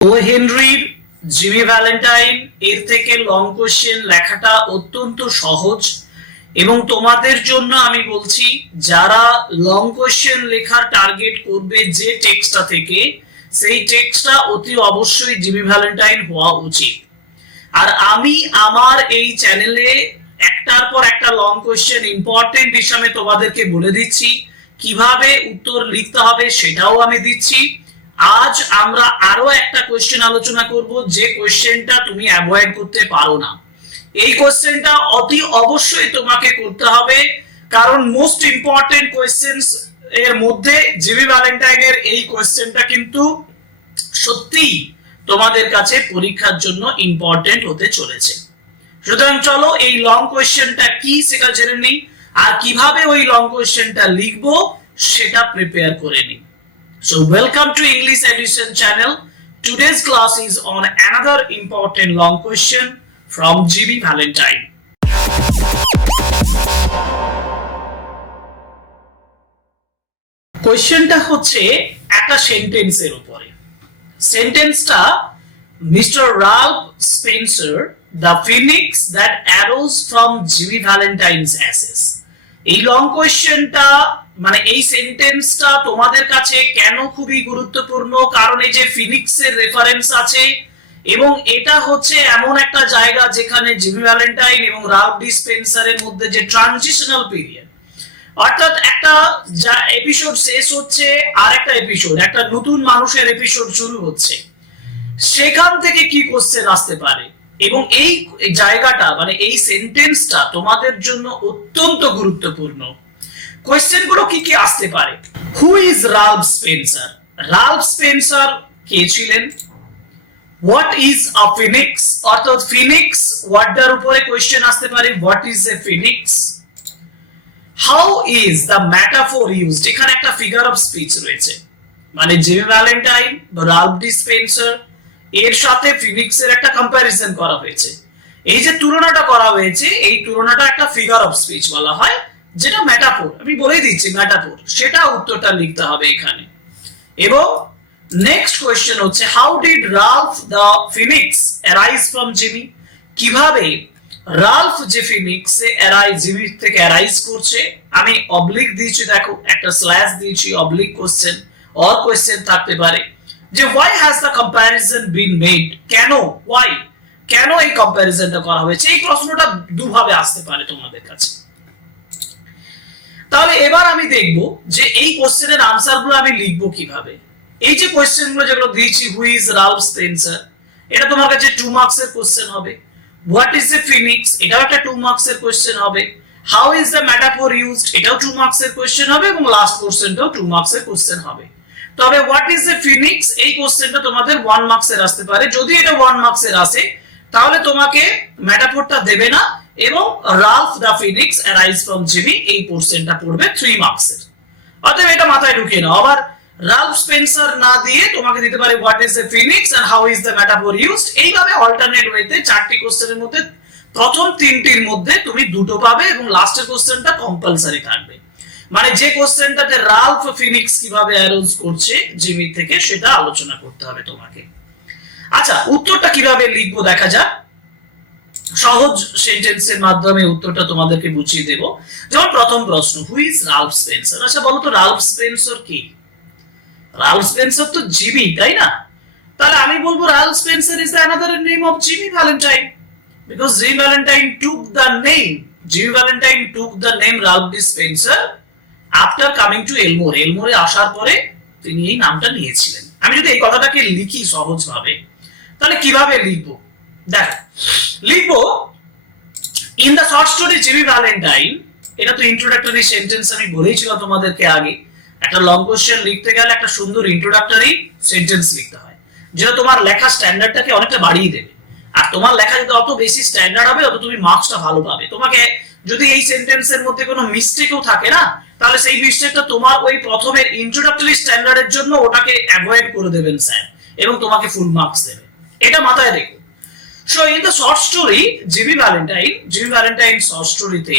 ও হেনরির Jimmy Valentine এর থেকে long question লেখাটা অত্যন্ত সহজ এবং তোমাদের জন্য আমি বলছি যারা লং কোশ্চেন লেখার টার্গেট করবে যে টেক্সটটা থেকে সেই টেক্সটটা অতি অবশ্যই জিমি ভ্যালেন্টাইন হওয়া উচিত। আর আমি আমার এই চ্যানেলে একটার পর একটা লং কোশ্চেন ইম্পর্টেন্ট হিসাবে তোমাদেরকে বলে দিচ্ছি, কিভাবে উত্তর লিখতে হবে সেটাও আমি দিচ্ছি। আজ আমরা আরো একটা কোশ্চেন আলোচনা করব যে কোশ্চেনটা তুমি অ্যাভয়েড করতে পারো না। এই কোশ্চেনটা অতি অবশ্যই তোমাকে করতে হবে, কারণ মোস্ট ইম্পর্টেন্ট কোশ্চেনস এর মধ্যে জিমি ভ্যালেন্টাইনের এই কোশ্চেনটা কিন্তু সত্যি তোমাদের কাছে পরীক্ষার জন্য ইম্পর্টেন্ট হতে চলেছে। সুতরাং চলো এই লং কোশ্চেনটা কি সেটা জেনে নিই, আর কিভাবে ওই লং কোশ্চেনটা লিখবো সেটা প্রিপেয়ার করে নিই। So welcome to English Edition channel. Today's class is on another important long question from GB Valentine. কোশ্চেনটা হচ্ছে একটা সেন্টেন্সের উপরে। সেন্টেন্সটা mister Ralph Spencer, the phoenix that arose from Jimmy Valentine's ashes. এই লং কোশ্চেনটা মানে এই সেন্টেন্সটা তোমাদের কাছে কেন খুবই গুরুত্বপূর্ণ, কারণ এই যে ফিনিক্সের রেফারেন্স আছে এবং এটা হচ্ছে এমন একটা জায়গা যেখানে জিমি ভ্যালেন্টাইন এবং রাল্ফ ডি স্পেন্সারের মধ্যে যে ট্রানজিশনাল পিরিয়ড, অর্থাৎ একটা যা এপিসোড শেষ হচ্ছে আর একটা এপিসোড, একটা নতুন মানুষের এপিসোড শুরু হচ্ছে, সেখান থেকে কি কোশ্চেন আসতে পারে এবং এই জায়গাটা মানে এই সেন্টেন্সটা তোমাদের জন্য অত্যন্ত গুরুত্বপূর্ণ। কোশ্চেন গুলো কি কি আসতে পারে? Who is Ralph Spencer? Ralph Spencer কে ছিলেন? What is a phoenix? অর্থাৎ ফিনিক্স ওয়ার্ডটার উপরে কোশ্চেন আসতে পারে, what is a phoenix? How is the metaphor used? এখানে একটা ফিগার অফ স্পিচ রয়েছে, মানে জিমি ভ্যালেন্টাইন বা রাল্ফ ডি স্পেন্সার এর সাথে ফিনিক্সের একটা কম্প্যারিজন করা হয়েছে। এই যে তুলনাটা করা হয়েছে, এই তুলনাটা একটা ফিগার অফ স্পিচ বলা হয়, যেটা ম্যাটাফোর। আমি বলেই দিচ্ছি ম্যাটাফোর, সেটা উত্তরটা লিখতে হবে এখানে। এবং নেক্সট কোশ্চেন হচ্ছে how did Ralph the Phoenix arise from Jimmy? কিভাবে রাল্ফ যে ফিনিক্স জিমি থেকে অ্যারাইজ করছে। আমি অবলিক দিয়েছি, দেখো একটা স্ল্যাশ দিয়েছি, অবলিক কোশ্চেন অর কোশ্চেন থাকতে পারে যে why has the comparison been made? কেন, why, কেন এই কম্প্যারিজনটা করা হয়েছে? এই প্রশ্নটা দুভাবে আসতে পারে তোমাদের কাছে। তাহলে এবার আমি দেখব যে এই কোশ্চেনের আনসারগুলো আমি লিখবো কিভাবে। এই যে কোশ্চেনগুলো যেগুলো দিয়েছি, হু ইজ রাল্ফ স্পেন্সার, এটা তোমার কাছে 2 মার্কসের কোশ্চেন হবে। হোয়াট ইজ এ ফিনিক্স, এটাও একটা 2 মার্কসের কোশ্চেন হবে। How is the metaphor used, এটাও 2 মার্কসের কোশ্চেন হবে এবং লাস্ট পোরশনটাও 2 মার্কসের কোশ্চেন হবে। তবে হোয়াট ইজ এ ফিনিক্স এই কোশ্চেনটা তোমাদের 1 মার্কসের আসতে পারে। যদি এটা 1 মার্কসের আসে তাহলে তোমাকে ম্যাটাফোরটা দেবে না এবং রাল্ফ দা ফিনিক্স অ্যারাইজ ফ্রম জিমি এই পোরশনটা পড়বে 3 মার্কসের। অতএব এটা মাথায় ঢুকিয়ে নাও। আবার রাল্ফ স্পেন্সার না দিয়ে তোমাকে দিতে পারে what is a phoenix and how is the metaphor used. এইভাবে অল্টারনেট ওয়েতে 4টি কোশ্চেনের মধ্যে প্রথম 3টির মধ্যে তুমি দুটো পাবে এবং লাস্টের কোশ্চেনটা কম্পালসারি থাকবে। মানে যে কোশ্চেনটাতে রাল্ফ ফিনিক্স কিভাবে অ্যারোজ করছে জিমি থেকে সেটা আলোচনা করতে হবে তোমাকে। আচ্ছা, উত্তরটা কিভাবে লিখবো দেখা যাক। সহজ সেন্টেন্সের মাধ্যমে উত্তরটা তোমাদেরকে বুঝিয়ে দেব। যেমন প্রথম প্রশ্ন, হু ইজ রাল্ফ স্পেন্সার? আচ্ছা বলো তো রাল্ফ স্পেন্সার কি? রাল্ফ স্পেন্সার তো জিমি, তাই না? তাহলে আমি বলবো Ralph Spencer is another name of Jimmy Valentine, because Jimmy Valentine took the name, Jimmy Valentine took the name Ralph D Spencer after coming to Elmore. এলমোরে আসার পরে তিনি এই নামটা নিয়েছিলেন। আমি যদি এই কথাটাকে লিখি সহজভাবে তাহলে কিভাবে লিখবো দেখো। লিখবো in the short story Jimmy Valentine. এটা তো ইন্ট্রোডাক্টরি সেন্টেন্স, আমি বলেইছিলাম তোমাদেরকে আগে। একটা লং কোশ্চেন লিখতে গেলে একটা সুন্দর ইন্ট্রোডাক্টরি সেন্টেন্স লিখতে হয়, যেটা তোমার লেখা স্ট্যান্ডার্ডটাকে অনেকটা বাড়িয়ে দেবে। আর তোমার লেখা যদি অত বেশি স্ট্যান্ডার্ড হবে তত তুমি মার্কসটা ভালো পাবে। তোমাকে যদি এই সেন্টেন্সের মধ্যে কোনো মিস্টেকও থাকে না, তাহলে সেই মিস্টেকটা তোমার ওই প্রথমের ইন্ট্রোডাক্টরি স্ট্যান্ডার্ডের জন্য ওটাকে অ্যাভয়েড করে দেবেন স্যার এবং তোমাকে ফুল মার্কস দেবে। এটা মাথায় রেখো। So in the short story Jimmy Valentine short স্টোরিতে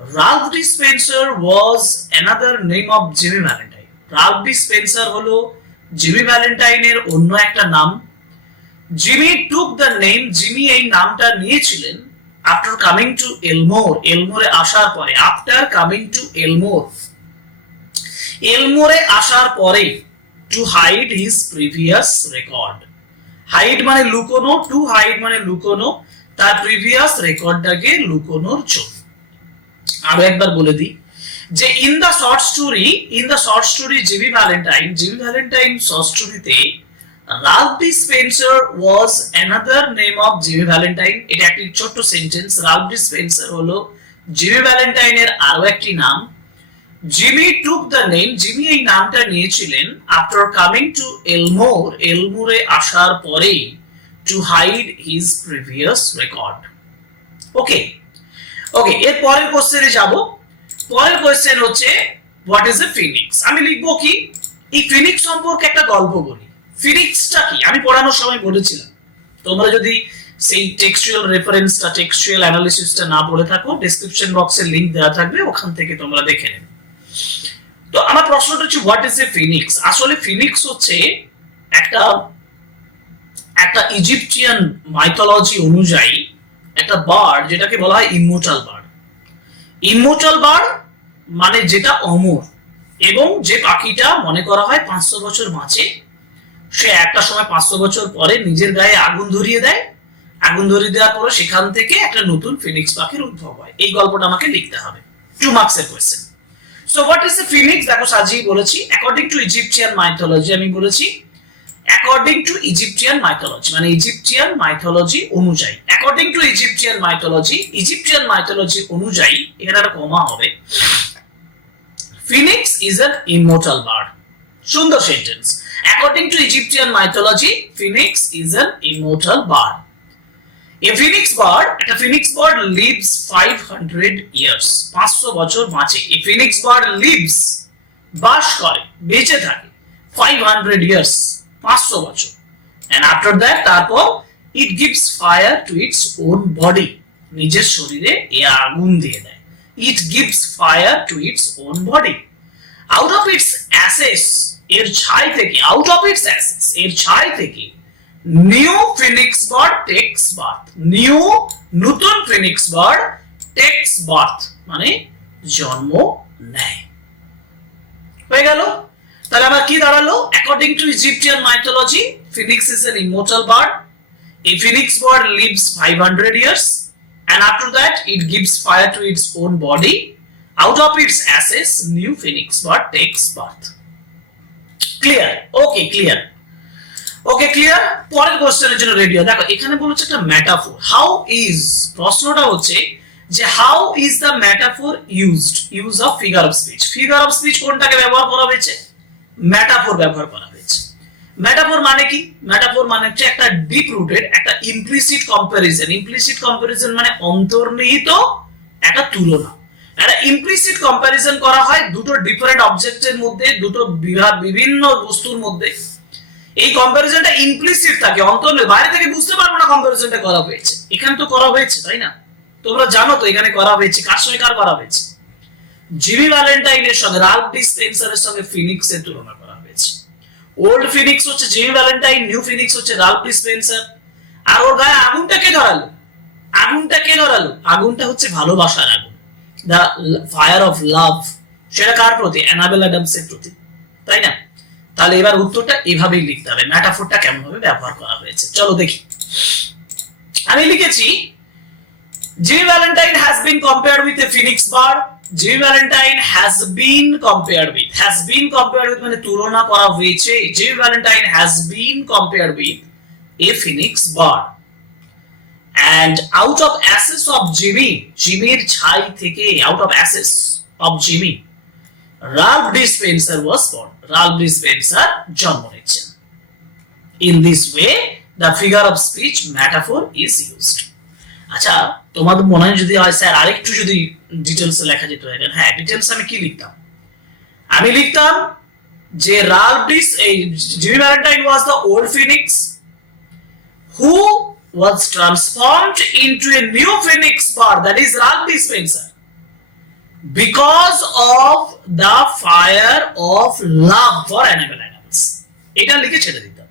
Ralph D Spencer was another name of Jimmy Valentine. Ralph D Spencer হলো জিমি ভ্যালেন্টাইনের অন্য একটা নাম। Jimmy took the name, Jimmy এই নামটা নিয়েছিলেন আফটার কামিং টু এলমোর, এলমোরে আসার পরে, আফটার কামিং টু এলমোর, এলমোরে আসার পরে, to hide his previous record, hide মানে লুকোনো, টু হাইড মানে লুকোনো, তার প্রিভিয়াস রেকর্ডটাকে লুকোনোর জন্য। আরো একবার বলে দিই যে in the short story Jimmy Valentine short স্টোরিতে Ralph D Spencer was another name of Jimmy Valentine. এটা একটি ছোট্ট সেন্টেন্স, রাল্ফ ডি স্পেন্সার হলো জিমি ভ্যালেন্টাইনের আরো একটি নাম। Jimmy took the name, Jimmy এই নামটা নিয়েছিলেন আফটার কামিং টু এলমোর, এলমোরে আসার পরে, to hide his previous record. Okay okay, এর পরের কোশ্চেনে যাব। পরের কোশ্চেন হচ্ছে হোয়াট ইজ এ ফিনিক্স। আমি লিখবো কি, এই ফিনিক্স সম্পর্কে একটা গল্প বলি। ফিনিক্সটা কি আমি পড়ানোর সময় বলেছিলাম, তোমরা যদি সেই টেক্সচুয়াল রেফারেন্সটা, টেক্সচুয়াল অ্যানালিসিসটা না পড়ে থাকো, ডেসক্রিপশন বক্সে লিংক দেওয়া থাকবে, ওখান থেকে তোমরা দেখে নেবে। তো আমার প্রশ্নটা হচ্ছে হোয়াট ইজ এ ফিনিক্স। আসলে ফিনিক্স হচ্ছে একটা ইজিপটিয়ান মাইথোলজি অনুযায়ী একটা বার্ড, যেটাকে বলা হয় ইমমর্টাল বার্ড। ইমমর্টাল বার্ড মানে যেটা অমর, এবং যে পাখিটা মনে করা হয় 500 বছর বাঁচে, সে একটা সময় 500 বছর পরে নিজের গায়ে আগুন ধরিয়ে দেয়, আগুন ধরিয়ে দেওয়ার পরে সেখান থেকে একটা নতুন ফিনিক্স পাখির উদ্ভব হয়। এই গল্পটা আমাকে লিখতে হবে, 2 মার্কসের question. So what is a Phoenix, দেখো সাজিয়ে বলেছি অ্যাকর্ডিং টু ইজিপটিয়ান মাইথোলজি। আমি বলেছি অ্যাকর্ডিং টু ইজিপটিয়ান মাইথোলজি, মানে ইজিপটিয়ান মাইথোলজি অনুযায়ী, অ্যাকর্ডিং টু ইজিপটিয়ান মাইথোলজি অনুযায়ী, এখানে একটা কমা হবে, phoenix is an immortal bird. সুন্দর sentence. According to Egyptian mythology, phoenix is an immortal bird. A phoenix bird lives 500 years, 500 বছর বাঁচে। A phoenix bird lives, বাস করে, বেঁচে থাকে, 500 years, 500 বছর। And after that, তারপর it gives fire to its own body, নিজের শরীরে এ আগুন দিয়ে দেয়। It gives fire to its own body. Out of its ashes, এর ছাই থেকে, out of its ashes, এর ছাই থেকে new phoenix bird takes birth, new নতুন ফিনিক্স বার্ড টেক্স বার্থ মানে জন্ম নেয়। হয়ে গেল। তাহলে আমার কি দাঁড়ালো, according to Egyptian mythology, phoenix is an immortal bird. A phoenix bird lives 500 years, and after that it gives fire to its own body. Out of its ashes, new phoenix bird takes birth. Clear? Okay, clear. Okay clear. পরের কোশ্চেনের জন্য ready হও। দেখো এখানে বলেছে একটা metaphor, how is, প্রশ্নটা হচ্ছে যে how is the metaphor used, use of figure of speech. Figure of speech কোনটাকে ব্যবহার করা হয়েছে, মেটাফোর ব্যবহার করা হয়েছে। মেটাফোর মানে কি, মেটাফোর মানে হচ্ছে একটা ডিপ রুটেড, একটা ইমপ্লিসিট কম্পারিজন। ইমপ্লিসিট কম্পারিজন মানে অন্তর্নিহিত একটা তুলনা। একটা ইমপ্লিসিট কম্পারিজন করা হয় দুটো ডিফারেন্ট অবজেক্টের মধ্যে, দুটো বিভিন্ন বস্তুর মধ্যে। এই কম্পারিজনটা ইমপ্লিসিট থাকে, অন্তর্নিহিত, বাইরে থেকে বুঝতে পারবো না কম্পারিজনটা করা হয়েছে। এখানে তো করা হয়েছে, তাই না? তোমরা জানো তো এখানে করা হয়েছে, কার সঙ্গে কার করা হয়েছে, জিমি ভ্যালেন্টাইনের সঙ্গে, রাল্ফ ডি স্পেন্সারের সঙ্গে ফিনিক্সের তুলনা করা হয়েছে। ওল্ড ফিনিক্স হচ্ছে জিমি ভ্যালেন্টাইন, নিউ ফিনিক্স হচ্ছে রাল্ফ ডি স্পেন্সার। আর ওর গায়ে আগুনটা কে ধরালো, আগুনটা কে ধরালো, আগুনটা হচ্ছে ভালোবাসার আগুন, দ্য ফায়ার অফ লাভ। সেটা কার প্রতি, অ্যানাবেল অ্যাডামসের প্রতি, তাই না? তাহলে এবার উত্তরটা এভাবেই লিখতে হবে, মেটাফোরটা কেমন ভাবে ব্যবহার করা হয়েছে। চলো দেখি। আমি লিখেছি Jimmy Valentine has been compared with a phoenix bird. Jimmy Valentine has been compared with, মানে তুলনা করা হয়েছে। Jimmy Valentine has been compared with a phoenix bird. And out of ashes of Jimmy, জিমির ছাই থেকে, out of ashes of Jimmy, Ralph D. Spencer was born. Ralph D. Spencer জন্ম নিচ্ছেন। In this way, the figure of speech metaphor is used. আচ্ছা, তোমাদের মনে হয় যদি হয় স্যার আরেকটু যদি ডিটেলস লেখা যেত, হ্যাঁ ডিটেলস আমি কি লিখতাম, আমি লিখতাম যে Ralph D, Jimmy Valentine was the old phoenix who was transformed into a new phoenix bird, that is Ralph D. Spencer, because of the fire of love for animal animals. এটা লিখে ছেড়ে দিতাম।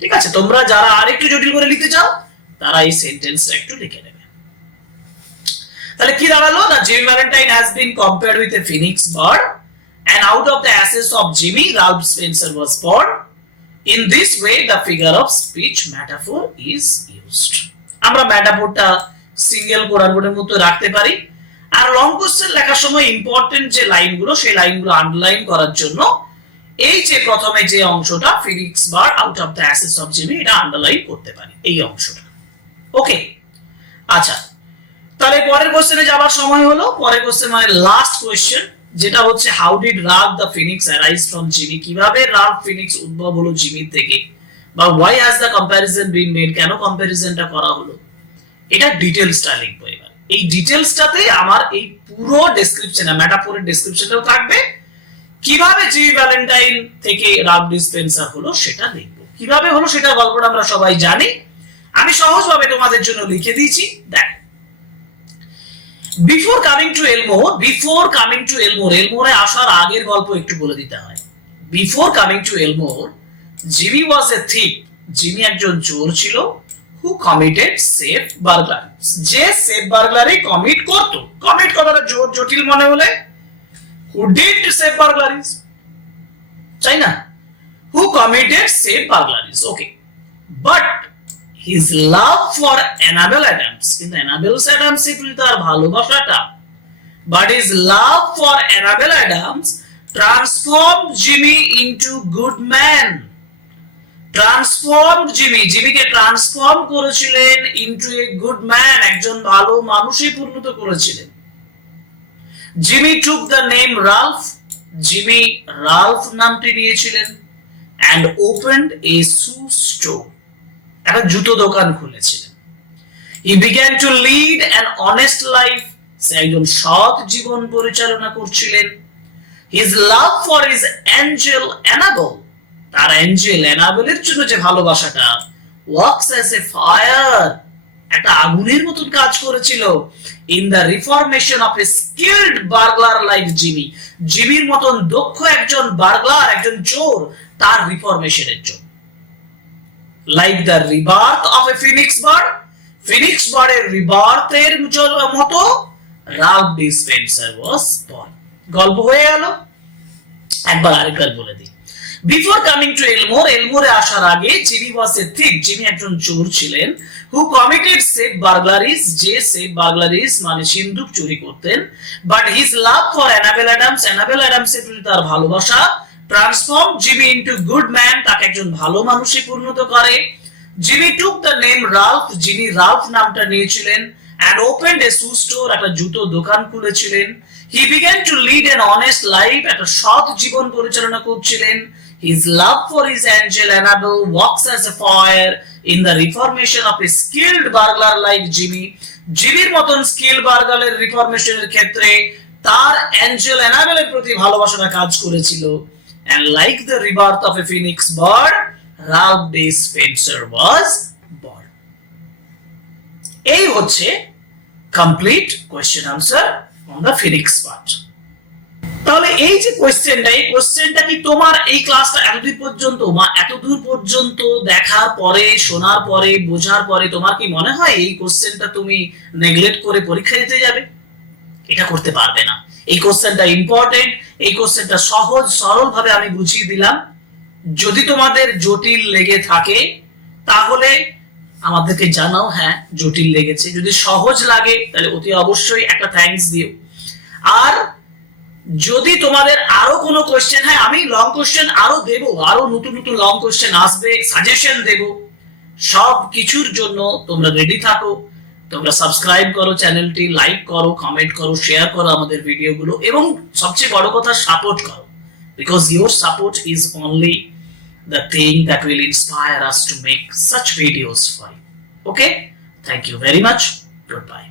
ঠিক আছে, তোমরা যারা আরেকটু জটিল করে লিখতে চাও তারা এই সেন্টেন্সটা একটু লিখে নেবে। তাহলে কি দাঁড়ালো? না Jimmy Valentine has been compared with a Phoenix bird and out of the ashes of Jimmy, Ralph Spencer was born. In this way, the figure of speech metaphor is used. আমরা ম্যাটাফোরটা সিঙ্গেল কোরানবোর্ডের মতো রাখতে পারি। আর long question লেখার সময় important যে লাইনগুলো, সেই লাইনগুলো আন্ডারলাইন করার জন্য এই যে প্রথমে যে অংশটা phoenix bird out of the ashes of জিমি, এটা আন্ডারলাইন করতে পারি এই অংশটা। ওকে, আচ্ছা, তাহলে পরের কোশ্চেনে যাবার সময় হলো। পরের কোশ্চেন মানে লাস্ট কোশ্চেন, যেটা হচ্ছে how did Ralph the Phoenix arise from Jimmy? কিভাবে রাল্ফ ফিনিক্স উদ্ভব হলো জিমির থেকে, বা why has the comparison been made? কেন কম্প্যারিজনটা করা হলো? এটা ডিটেইলসটা লিখবো এবার। এই ডিটেইলসটাতে আমার এই পুরো ডেসক্রিপশনে, মেটাফোরের ডেসক্রিপশনটাও থাকবে। কিভাবে জিমি ভ্যালেন্টাইন থেকে রাল্ফ ডিসপেন্সার হলো সেটা লিখবো। কিভাবে হলো সেটা গল্পটা আমরা সবাই জানি, আমি সহজভাবে তোমাদের জন্য লিখে দিয়েছি। দেখ, Before coming to Elmore, এলমোরে আসার আগের গল্প একটু বলে দিতে হয়। Before coming to Elmore, Jimmy was a thief. Jimmy একজন চোর ছিল। Who committed safe burglary? যে সেফ বার্গলারি কমিট করত। কমিট কথাটা জটিল মনে হলে who did safe burglaries? তাই না? Who committed safe burglaries? Okay, but his love for Annabel Adams, কিন্তু Annabel Adams এর প্রতি তার ভালোবাসাটা, but his love for Annabel Adams transformed Jimmy into good man. Transformed জিমিকে ট্রান্সফর্ম করেছিলেন into a good man, একজন ভালো মানুষে পরিণত করেছিলেন। Jimmy took the name Ralph, Jimmy Ralph নামটি নিয়েছিলেন, and opened a shoe store, একটা জুতো দোকান খুলেছিলেন। He began to lead an honest life, সে একজন সৎ জীবন পরিচালনা করছিলেন। His love for his angel Annabel, তার অ্যাঞ্জেল অ্যানাবেলের জন্য যে ভালোবাসাটা, works as a fire, একটা আগুনের মতন কাজ করেছিল in the reformation of a skilled burglar like Jimmy, জিমির মতন দক্ষ একজন বার্গলার, একজন চোর, তার রিফরমেশনের জন্য। Like the rebirth of a phoenix bird, phoenix bird এর rebirth এর মতো Ralph Dispenser was born. গল্প হয়ে গেল। একবার আরেকবার বলে দিই। Before coming to Elmore, এলমোরে আসার আগে Jimmy was a thief, Jimmy একজন চোর ছিলেন। Who committed safe burglaries, যে safe burglaries মানে সিন্দুক চুরি করতেন। But his love for Annabel Adams, Annabel Adams এর প্রতি তার ভালোবাসা transformed Jimmy into good man, তাকে একজন ভালো মানুষে পরিণত করে। Jimmy took the name Ralph, যিনি রাল্ফ নামটা নিয়েছিলেন, and opened a shoe store, একটা জুতো দোকান খুলেছিলেন। He began to lead an honest life, একটা সৎ জীবন পরিচালনা করছিলেন। His love for his angel Annabel works as a fire in the reformation of a skilled burglar like Jimmy, জিমির মতন skill বার্গলারের রিফরমেশনের ক্ষেত্রে তার অ্যাঞ্জেল অ্যানাবেলের প্রতি ভালোবাসাটা কাজ করেছিল। And like the rebirth of a phoenix bird, Ralph Dispenser was born. এই হচ্ছে complete question answer on the phoenix part. তাহলে এই যে কোয়েশ্চেনটা, এই কোয়েশ্চেনটা কি তোমার এই ক্লাসটা এতদূর পর্যন্ত দেখার পরে, শোনার পরে, বোঝার পরে তোমার কি মনে হয় এই কোয়েশ্চেনটা তুমি নেগলেক্ট করে পরীক্ষা দিতে যাবে? এটা করতে পারবে না। এই কোয়েশ্চেনটা ইম্পর্টেন্ট, এই কোয়েশ্চেনটা সহজ সরল ভাবে আমি বুঝিয়ে দিলাম। যদি তোমাদের জটিল লেগে থাকে তাহলে আমাদেরকে জানাও, হ্যাঁ জটিল লেগেছে। যদি সহজ লাগে তাহলে অতি অবশ্যই একটা থ্যাঙ্কস দিও। আর যদি তোমাদের আরো কোনো কোয়েশ্চেন, হ্যাঁ আমি লং কোয়েশ্চেন আরো দেব, আরো নতুন নতুন লং কোয়েশ্চেন আসবে, সাজেশন দেব, সব কিছুর জন্য তোমরা রেডি থাকো। তোমরা সাবস্ক্রাইব করো চ্যানেলটি, লাইক করো, কমেন্ট করো, শেয়ার করো আমাদের ভিডিওগুলো, এবং সবচেয়ে বড় কথা সাপোর্ট করো, because your support is only the thing that will inspire us to make such videos for you. Okay, thank you very much. Goodbye.